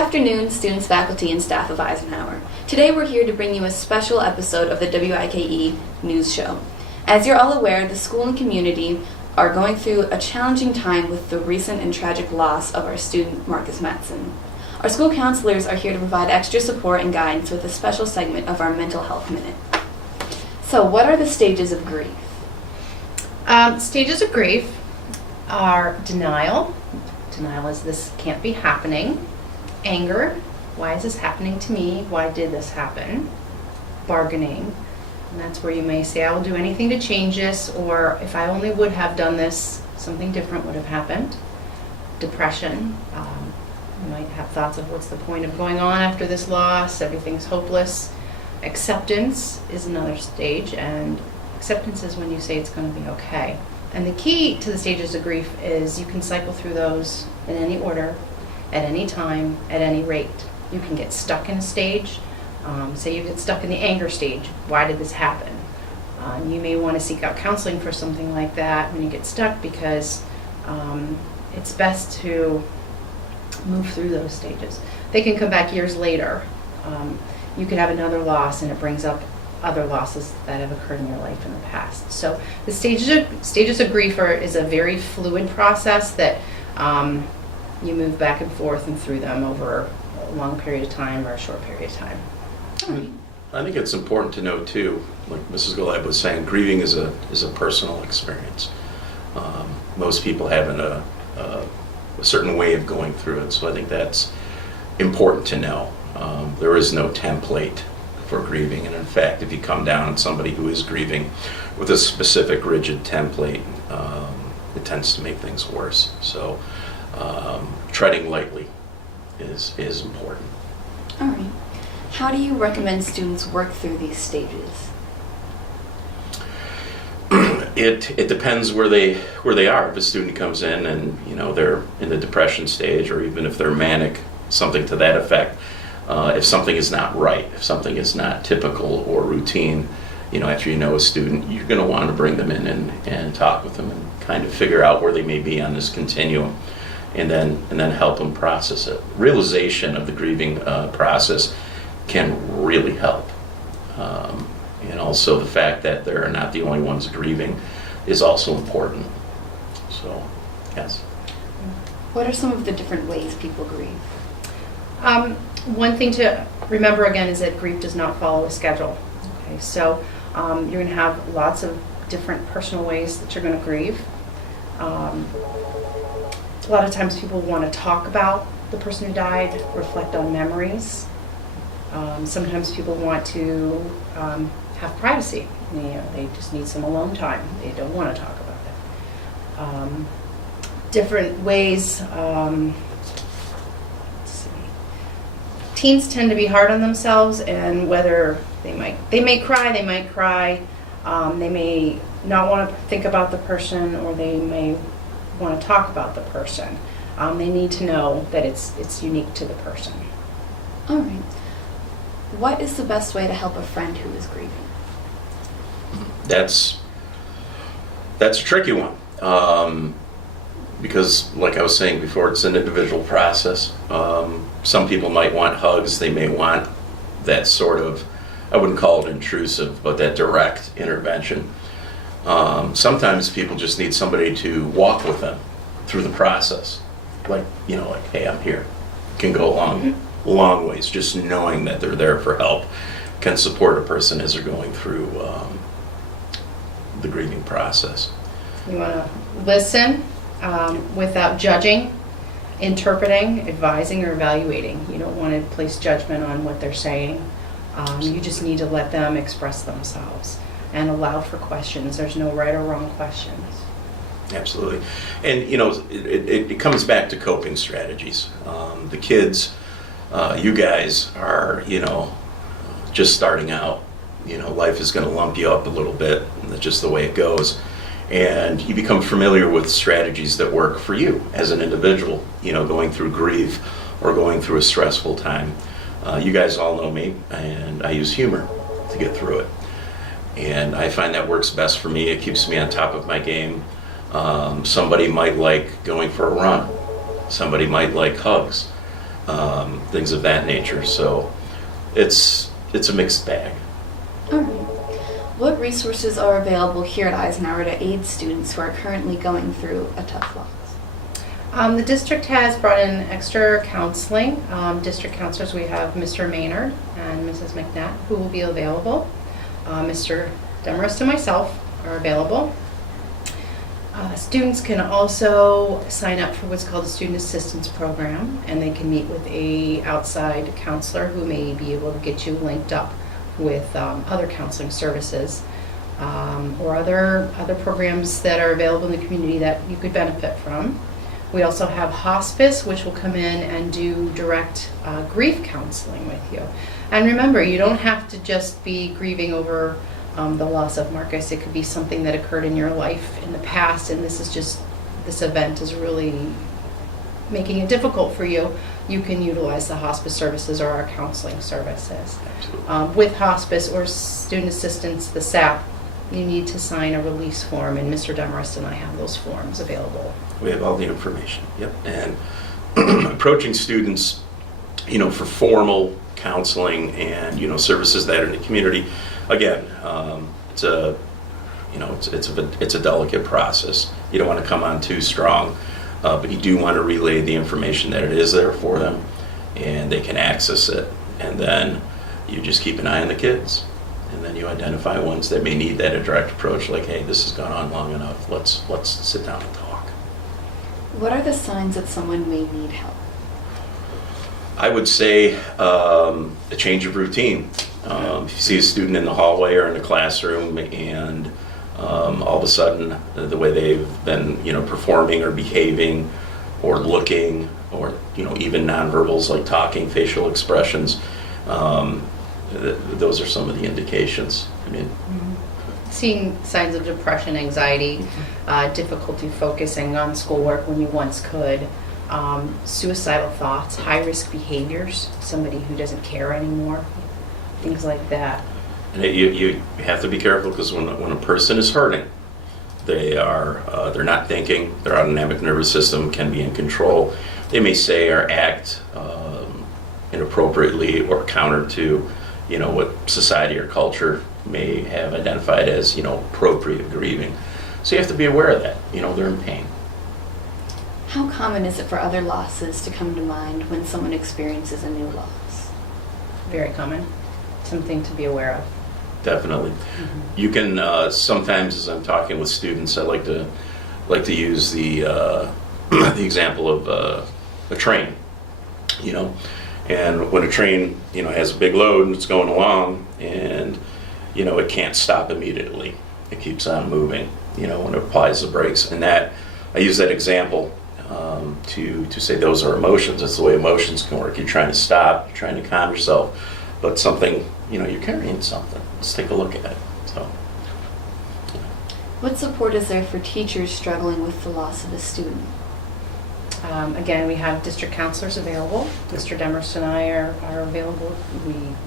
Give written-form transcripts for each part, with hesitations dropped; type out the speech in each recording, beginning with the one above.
afternoon, students, faculty, and staff of Eisenhower. Today we're here to bring you a special episode of the W-IKE news show. As you're all aware, the school and community are going through a challenging time with the recent and tragic loss of our student Marcus Matson. Our school counselors are here to provide extra support and guidance with a special segment of our Mental Health Minute. So, what are the stages of grief? Stages of grief are denial. Denial is this can't be happening. Anger, why is this happening to me? Why did this happen? Bargaining, and that's where you may say, I will do anything to change this, or if I only would have done this, something different would have happened. Depression, you might have thoughts of what's the point of going on after this loss, everything's hopeless. Acceptance is another stage, and acceptance is when you say it's going to be okay. And the key to the stages of grief is you can cycle through those in any order, at any time, at any rate. You can get stuck in a stage. Say you get stuck in the anger stage. Why did this happen? You may want to seek out counseling for something like that when you get stuck, because it's best to move through those stages. They can come back years later. You could have another loss and it brings up other losses that have occurred in your life in the past. So the stages of grief is a very fluid process that you move back and forth and through them over a long period of time or a short period of time. I think it's important to know too, like Mrs. Golab was saying, grieving is a personal experience. Most people have a certain way of going through it, so I think that's important to know. There is no template for grieving, and in fact, if you come down on somebody who is grieving with a specific rigid template, it tends to make things worse. So treading lightly is important. All right. How do you recommend students work through these stages? It depends where they are. If a student comes in and they're in the depression stage, or even if they're manic, something to that effect. If something is not right, if something is not typical or routine, after you know a student, you're going to want to bring them in and talk with them and kind of figure out where they may be on this continuum, and then help them process it. Realization of the grieving process can really help. And also the fact that they're not the only ones grieving is also important. So, yes. What are some of the different ways people grieve? One thing to remember again is that grief does not follow a schedule. Okay, so you're going to have lots of different personal ways that you're going to grieve. A lot of times people want to talk about the person who died, reflect on memories. Sometimes people want to have privacy. They just need some alone time. They don't want to talk about it. Different ways. Teens tend to be hard on themselves, and whether they may cry, they may not want to think about the person, or they may want to talk about the person. They need to know that it's unique to the person. All right. What is the best way to help a friend who is grieving? That's a tricky one. Because, like I was saying before, it's an individual process. Some people might want hugs. They may want that sort of, I wouldn't call it intrusive, but that direct intervention. Sometimes people just need somebody to walk with them through the process. Like, hey, I'm here. Can go a long ways. Just knowing that they're there for help can support a person as they're going through the grieving process. You want to listen without judging, interpreting, advising, or evaluating. You don't want to place judgment on what they're saying. You just need to let them express themselves and allow for questions. There's no right or wrong questions. Absolutely. And, it comes back to coping strategies. The kids, you guys are, just starting out. Life is going to lump you up a little bit, and that's just the way it goes. And you become familiar with strategies that work for you as an individual, going through grief or going through a stressful time. You guys all know me, and I use humor to get through it. And I find that works best for me. It keeps me on top of my game. Somebody might like going for a run. Somebody might like hugs. things of that nature. So it's a mixed bag. All right. What resources are available here at Eisenhower to aid students who are currently going through a tough loss? The district has brought in extra counseling. District counselors, we have Mr. Maynard and Mrs. McNatt who will be available. Mr. Demarest and myself are available. Students can also sign up for what's called a student assistance program, and they can meet with a outside counselor who may be able to get you linked up with other counseling services or other programs that are available in the community that you could benefit from. We also have hospice, which will come in and do direct grief counseling with you. And remember, you don't have to just be grieving over the loss of Marcus. It could be something that occurred in your life in the past, and this event is really making it difficult for you. You can utilize the hospice services or our counseling services. With hospice or student assistance, the SAP, you need to sign a release form, and Mr. Demarest and I have those forms available. We have all the information. Yep. And approaching students, for formal counseling and services that are in the community. Again, it's a delicate process. You don't want to come on too strong, but you do want to relay the information that it is there for them, and they can access it. And then you just keep an eye on the kids, and then you identify ones that may need that direct approach. Like, hey, this has gone on long enough. Let's sit down and talk. What are the signs that someone may need help? I would say a change of routine. If you see a student in the hallway or in the classroom and all of a sudden the way they've been performing or behaving or looking or even nonverbals like talking, facial expressions, those are some of the indications. Seeing signs of depression, anxiety, difficulty focusing on schoolwork when you once could, suicidal thoughts, high-risk behaviors, somebody who doesn't care anymore, things like that. And you have to be careful, because when a person is hurting, they're not thinking, their autonomic nervous system can be in control. They may say or act inappropriately or counter to what society or culture may have identified as appropriate grieving. So you have to be aware of that. They're in pain. How common is it for other losses to come to mind when someone experiences a new loss? Very common. Something to be aware of. Definitely. Mm-hmm. You can sometimes, as I'm talking with students, I like to use the the example of a train. And when a train has a big load and it's going along, and it can't stop immediately. It keeps on moving. When it applies the brakes, and that I use that example to say those are emotions. That's the way emotions can work. You're trying to stop. You're trying to calm yourself, but something you're carrying something. Let's take a look at it. So, what support is there for teachers struggling with the loss of a student? Again, we have district counselors available. Mr. Demarest and I are available.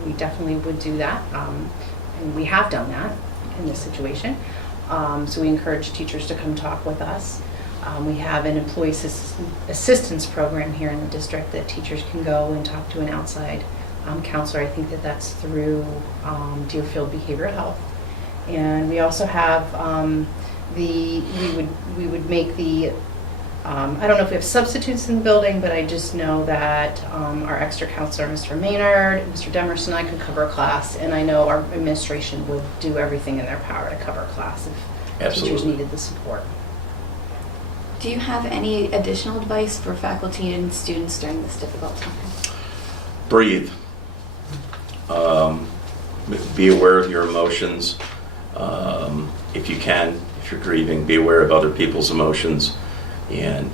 We definitely would do that, and we have done that in this situation. So we encourage teachers to come talk with us. We have an employee assistance program here in the district that teachers can go and talk to an outside counselor. I think that's through Deerfield Behavioral Health. And we also have we would make the I don't know if we have substitutes in the building, but I just know that our extra counselor, Mr. Maynard, Mr. Demarest, and I could cover a class, and I know our administration would do everything in their power to cover a class if teachers needed the support. Do you have any additional advice for faculty and students during this difficult time? Breathe. Be aware of your emotions. If you can, if you're grieving, be aware of other people's emotions. And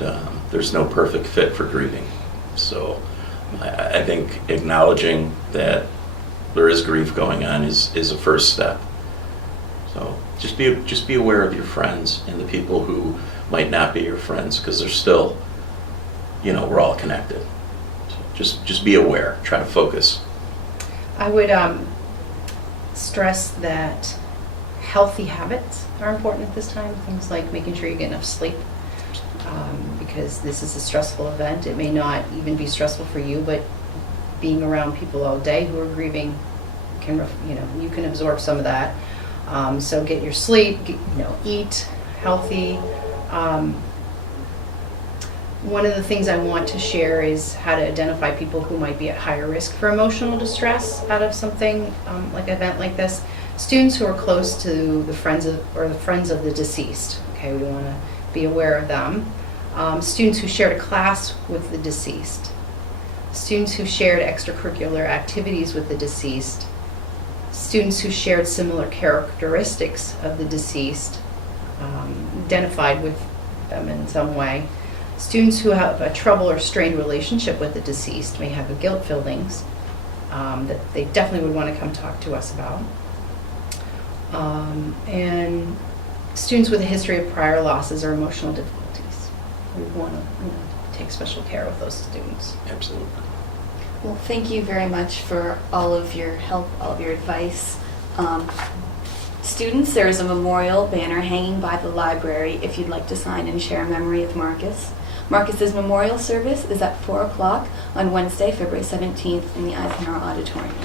there's no perfect fit for grieving. So I think acknowledging that there is grief going on is a first step. So just be aware of your friends and the people who might not be your friends, because they're still, we're all connected. So just be aware. Try to focus. I would stress that healthy habits are important at this time. Things like making sure you get enough sleep. because this is a stressful event. It may not even be stressful for you, but being around people all day who are grieving you can absorb some of that. So get your sleep, eat healthy. One of the things I want to share is how to identify people who might be at higher risk for emotional distress out of something like an event like this. Students who are close to the friends of the deceased. Okay, we want to be aware of them. Students who shared a class with the deceased. Students who shared extracurricular activities with the deceased. Students who shared similar characteristics of the deceased, identified with them in some way. Students who have a trouble or strained relationship with the deceased may have a guilt feelings that they definitely would want to come talk to us about. And students with a history of prior losses or emotional difficulties. We want to take special care of those students. Absolutely. Well, thank you very much for all of your help, all of your advice. Students, there is a memorial banner hanging by the library if you'd like to sign and share a memory of Marcus. Marcus's memorial service is at 4 o'clock on Wednesday, February 17th in the Eisenhower Auditorium.